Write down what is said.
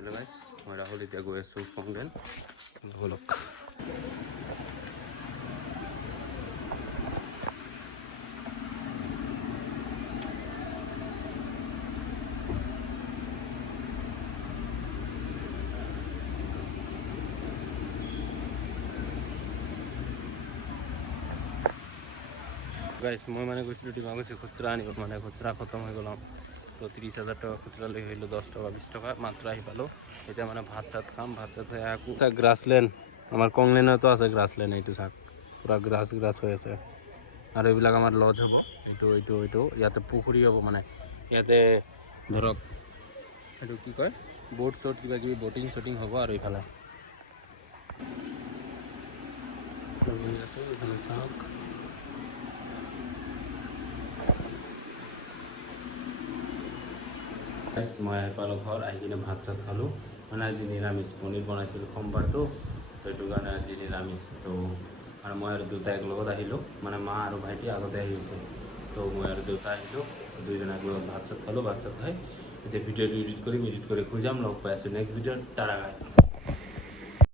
ৰাহুলে গাইছ মই ৰাহুল এতিয়া গৈ আছোঁ ফাউণ্টেন ব'লক গাইছ মই মানে গৈছিলোঁ ডিমাকুছি খুচুৰা আনিব মানে খুচুৰা খতম হৈ গ'ল তো 30,000 টাকা খুচুৰা লৈ আহিলোঁ 10 টাকা 20 টাকা মাত্ৰ আহি পালোঁ এতিয়া মানে ভাত চাত খাম ভাত চাত খাই আকৌ গ্ৰাছলেণ্ড আমাৰ কংলেণ্ডতো আছে গ্ৰাছলেণ্ড এইটো চাক পূৰা গ্ৰাছ হৈ আছে আৰু এইবিলাক আমাৰ লজ হ'ব এইটো ইয়াতে পুখুৰী হ'ব মানে ইয়াতে ধৰক এইটো কি কয় বোট চট কিবা কিবি বটিং শ্বটিং হ'ব আৰু এইফালে এইফালে চাওক মই আহি পালোঁ ঘৰ আহি কিনে ভাত চাত খালোঁ মানে আজি নিৰামিষ পনীৰ বনাইছিলোঁ সোমবাৰটো তো এইটো কাৰণে আজি নিৰামিষ তো আৰু মই আৰু দেউতা একেলগত আহিলোঁ মানে মা আৰু ভাইটি আগতে আহিছে তো মই আৰু দেউতা আহিলোঁ দুইজনে একেলগত ভাত চাত খালোঁ ভাত চাত খাই এতিয়া ভিডিঅ'টো এডিট কৰি শুই যাম লগ পাই আছোঁ নেক্সট ভিডিঅ'ত টাটা গাইছ